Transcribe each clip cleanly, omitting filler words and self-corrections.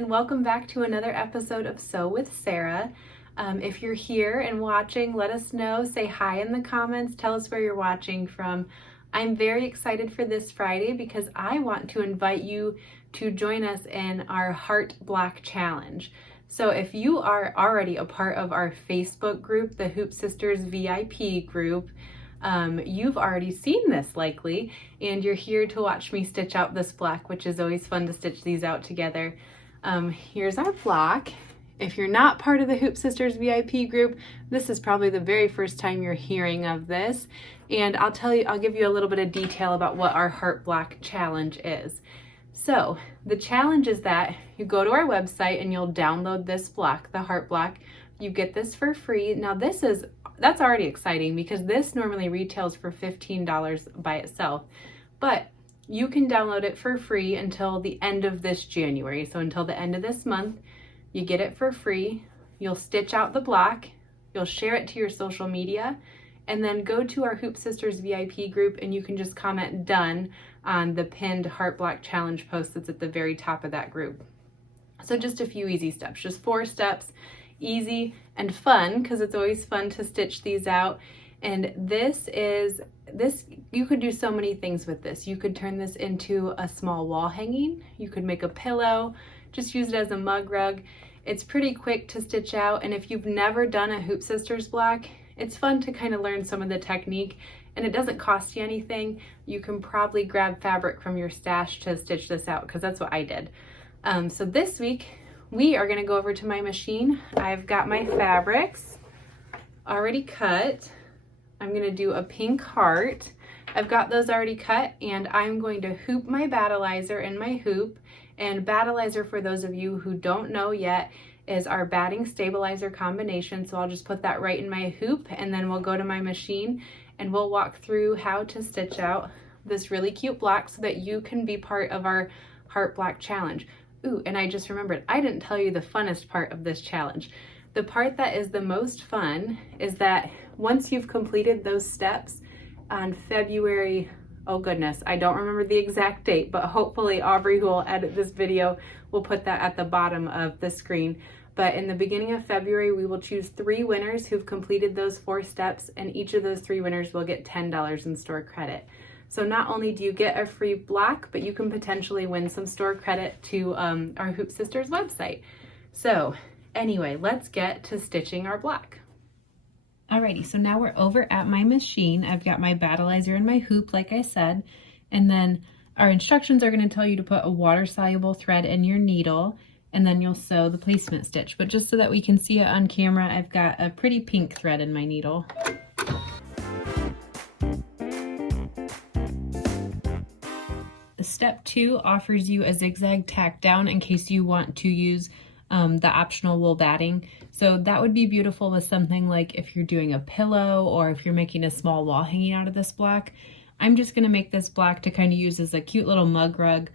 and welcome back to another episode of Sew with Sarah. If you're here and watching, let us know. Say hi in the comments. Tell us where you're watching from. I'm very excited for this Friday because I want to invite you to join us in our Heart Block Challenge. So if you are already a part of our Facebook group, the Hoop Sisters VIP group, you've already seen this likely, and you're here to watch me stitch out this block, which is always fun to stitch these out together. Here's our block. If you're not part of the Hoop Sisters VIP group, this is probably the very first time you're hearing of this, and I'll give you a little bit of detail about what our Heart Block Challenge is. So the challenge is that you go to our website and you'll download this block, the Heart Block. You get this for free. Now that's already exciting because this normally retails for $15 by itself, but you can download it for free until the end of this January. So until the end of this month, you get it for free. You'll stitch out the block, you'll share it to your social media, and then go to our Hoop Sisters VIP group and you can just comment done on the pinned Heart Block Challenge post that's at the very top of that group. So just a few easy steps, just 4 steps, easy and fun, because it's always fun to stitch these out. And this you could do so many things with this. You could turn this into a small wall hanging, you could make a pillow, just use it as a mug rug. It's pretty quick to stitch out, and if you've never done a Hoop Sisters block, it's fun to kind of learn some of the technique, and it doesn't cost you anything. You can probably grab fabric from your stash to stitch this out, because that's what I did. So this week we are going to go over to my machine. I've got my fabrics already cut. I'm going to do a pink heart. I've got those already cut, and I'm going to hoop my battleizer in my hoop. And battleizer, for those of you who don't know yet, is our batting stabilizer combination. So I'll just put that right in my hoop, and then we'll go to my machine and we'll walk through how to stitch out this really cute block so that you can be part of our Heart Block Challenge. Ooh, and I just remembered, I didn't tell you the funnest part of this challenge. The part that is the most fun is that once you've completed those steps on February, oh goodness, I don't remember the exact date, but hopefully Aubrey, who will edit this video, will put that at the bottom of the screen. But in the beginning of February, we will choose 3 winners who've completed those 4 steps, and each of those 3 winners will get $10 in store credit. So not only do you get a free block, but you can potentially win some store credit to our Hoop Sisters website. So anyway, let's get to stitching our block. Alrighty, so now we're over at my machine. I've got my battleizer and my hoop, like I said, and then our instructions are going to tell you to put a water-soluble thread in your needle, and then you'll sew the placement stitch. But just so that we can see it on camera, I've got a pretty pink thread in my needle. Step 2 offers you a zigzag tack down in case you want to use the optional wool batting. So that would be beautiful with something like if you're doing a pillow or if you're making a small wall hanging out of this block. I'm just going to make this block to kind of use as a cute little mug rug,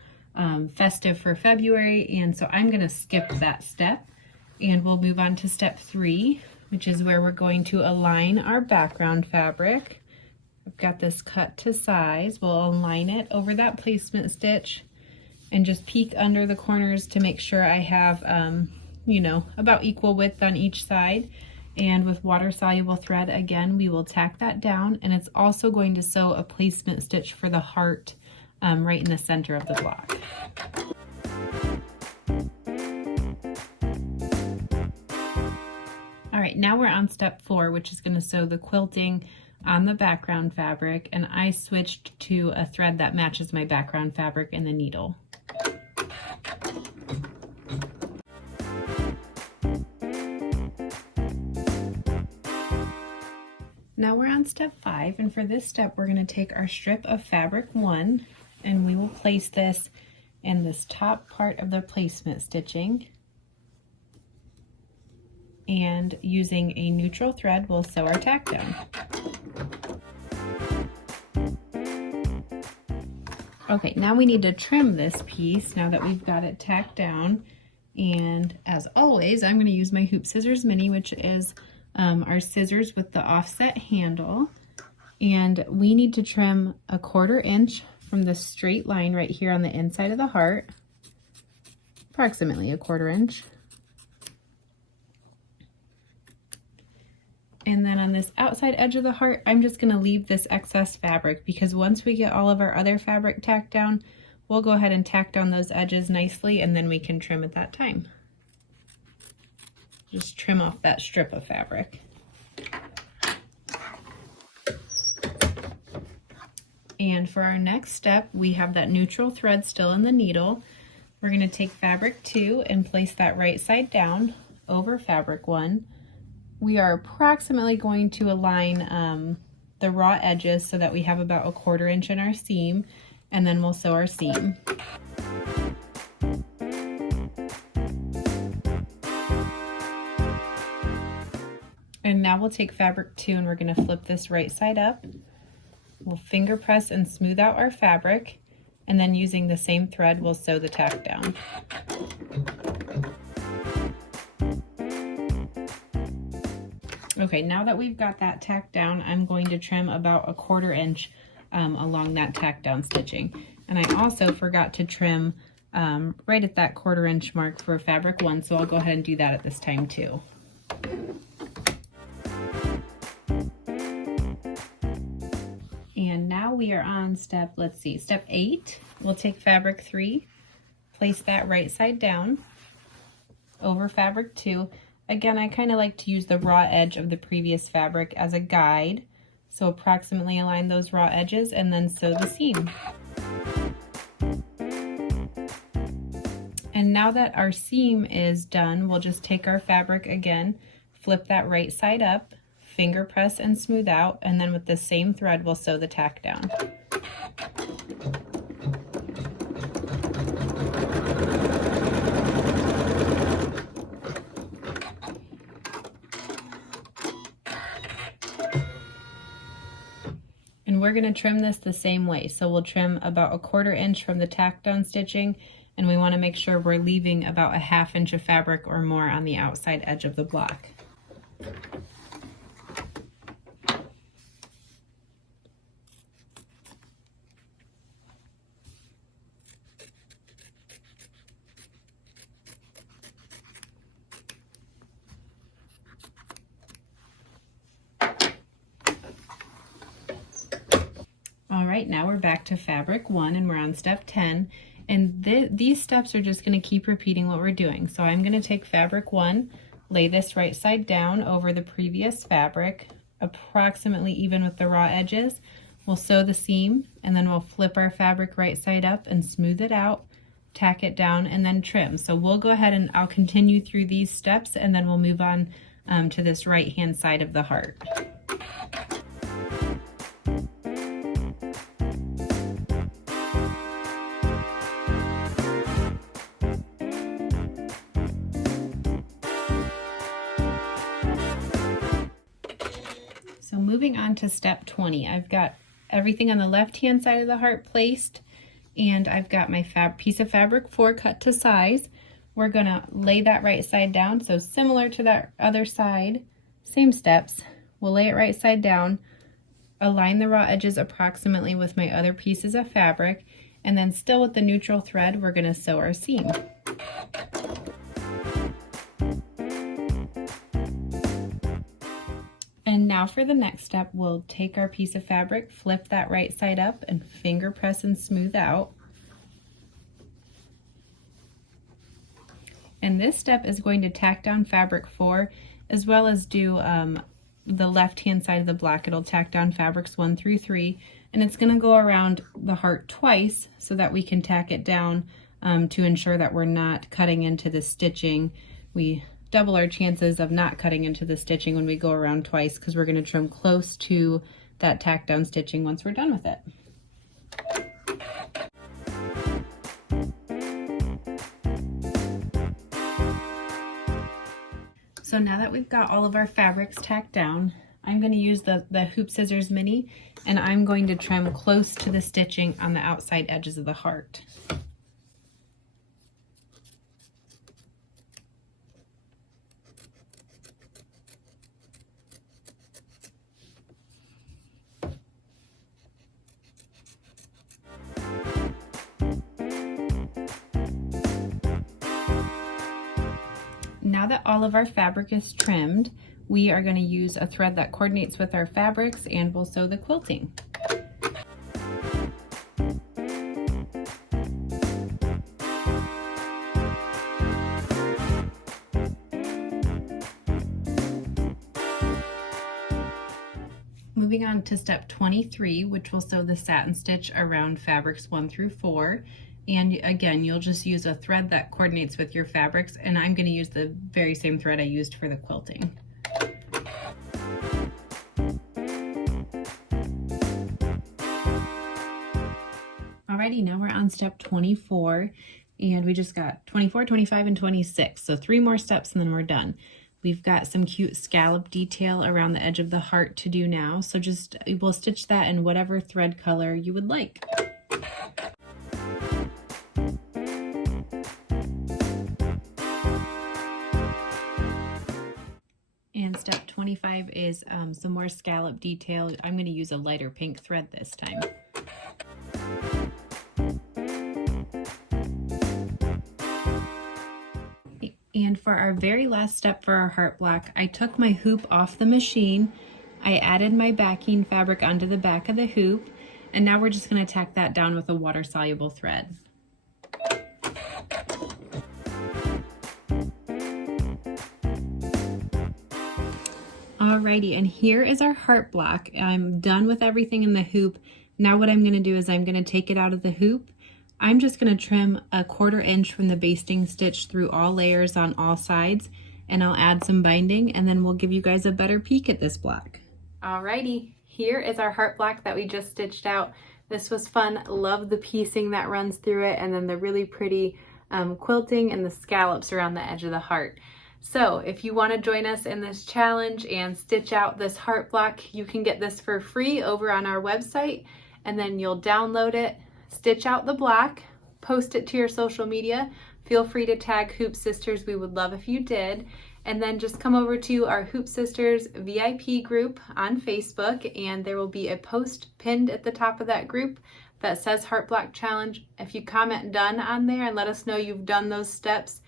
festive for February, and so I'm going to skip that step and we'll move on to step 3, which is where we're going to align our background fabric. I've got this cut to size. We'll align it over that placement stitch and just peek under the corners to make sure I have, about equal width on each side. And with water-soluble thread, again, we will tack that down, and it's also going to sew a placement stitch for the heart right in the center of the block. All right, now we're on step 4, which is going to sew the quilting on the background fabric, and I switched to a thread that matches my background fabric in the needle. Now we're on step 5, and for this step we're going to take our strip of fabric 1 and we will place this in this top part of the placement stitching, and using a neutral thread we'll sew our tack down. Okay, now we need to trim this piece now that we've got it tacked down, and as always I'm going to use my Hoop Scissors Mini, which is our scissors with the offset handle, and we need to trim 1/4 inch from the straight line right here on the inside of the heart approximately a 1/4 inch. And then on this outside edge of the heart, I'm just gonna leave this excess fabric because once we get all of our other fabric tacked down, we'll go ahead and tack down those edges nicely and then we can trim at that time. Just trim off that strip of fabric. And for our next step, we have that neutral thread still in the needle. We're gonna take fabric 2 and place that right side down over fabric 1. We are approximately going to align the raw edges so that we have about a 1/4 inch in our seam, and then we'll sew our seam. And now we'll take fabric 2 and we're going to flip this right side up. We'll finger press and smooth out our fabric, and then using the same thread we'll sew the tack down. Okay, now that we've got that tacked down, I'm going to trim about a 1/4 inch along that tack down stitching. And I also forgot to trim right at that 1/4 inch mark for fabric 1, so I'll go ahead and do that at this time too. And now we are on step 8. We'll take fabric 3, place that right side down over fabric 2. Again, I kind of like to use the raw edge of the previous fabric as a guide. So approximately align those raw edges and then sew the seam. And now that our seam is done, we'll just take our fabric again, flip that right side up, finger press and smooth out, and then with the same thread, we'll sew the tack down. And we're going to trim this the same way. So we'll trim about a 1/4 inch from the tack down stitching, and we want to make sure we're leaving about a 1/2 inch of fabric or more on the outside edge of the block. All right, now we're back to fabric 1 and we're on step 10. And these steps are just going to keep repeating what we're doing. So I'm going to take fabric 1, lay this right side down over the previous fabric, approximately even with the raw edges. We'll sew the seam, and then we'll flip our fabric right side up and smooth it out, tack it down, and then trim. So we'll go ahead and I'll continue through these steps, and then we'll move on to this right hand side of the heart. So moving on to step 20, I've got everything on the left hand side of the heart placed, and I've got my piece of fabric 4 cut to size. We're gonna lay that right side down, so similar to that other side, same steps. We'll lay it right side down, align the raw edges approximately with my other pieces of fabric, and then still with the neutral thread, we're gonna sew our seam. And now for the next step, we'll take our piece of fabric, flip that right side up, and finger press and smooth out. And this step is going to tack down fabric 4, as well as do the left hand side of the block. It'll tack down fabrics 1 through 3, and it's going to go around the heart twice so that we can tack it down to ensure that we're not cutting into the stitching. We double our chances of not cutting into the stitching when we go around twice, because we're going to trim close to that tack down stitching once we're done with it. So now that we've got all of our fabrics tacked down, I'm going to use the Hoop Scissors Mini, and I'm going to trim close to the stitching on the outside edges of the heart. Now that all of our fabric is trimmed, we are going to use a thread that coordinates with our fabrics, and we'll sew the quilting. Moving on to step 23, which will sew the satin stitch around fabrics 1 through 4. And again, you'll just use a thread that coordinates with your fabrics, and I'm going to use the very same thread I used for the quilting. Alrighty, now we're on step 24, and we just got 24, 25, and 26. So 3 more steps and then we're done. We've got some cute scallop detail around the edge of the heart to do now. So we'll stitch that in whatever thread color you would like. And step 25 is some more scallop detail. I'm going to use a lighter pink thread this time. And for our very last step for our heart block, I took my hoop off the machine, I added my backing fabric onto the back of the hoop, and now we're just going to tack that down with a water-soluble thread. Alrighty, and here is our heart block. I'm done with everything in the hoop. Now what I'm going to do is I'm going to take it out of the hoop. I'm just going to trim a 1/4 inch from the basting stitch through all layers on all sides, and I'll add some binding, and then we'll give you guys a better peek at this block. Alrighty, here is our heart block that we just stitched out. This was fun. Love the piecing that runs through it, and then the really pretty quilting and the scallops around the edge of the heart. So if you want to join us in this challenge and stitch out this heart block, you can get this for free over on our website, and then you'll download it, stitch out the block, post it to your social media. Feel free to tag Hoop Sisters. We would love if you did. And then just come over to our Hoop Sisters VIP group on Facebook, and there will be a post pinned at the top of that group that says Heart Block Challenge. If you comment done on there and let us know you've done those steps,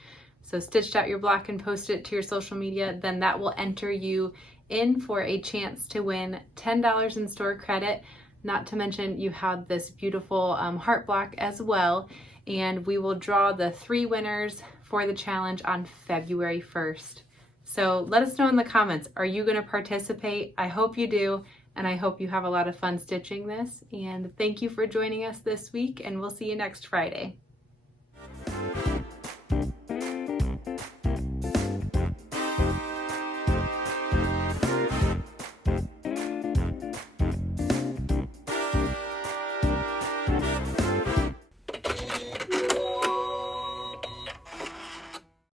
so stitched out your block and posted it to your social media, then that will enter you in for a chance to win $10 in store credit. Not to mention you have this beautiful heart block as well, and we will draw the 3 winners for the challenge on February 1st. So let us know in the comments, are you going to participate? I hope you do, and I hope you have a lot of fun stitching this. And thank you for joining us this week, and we'll see you next Friday.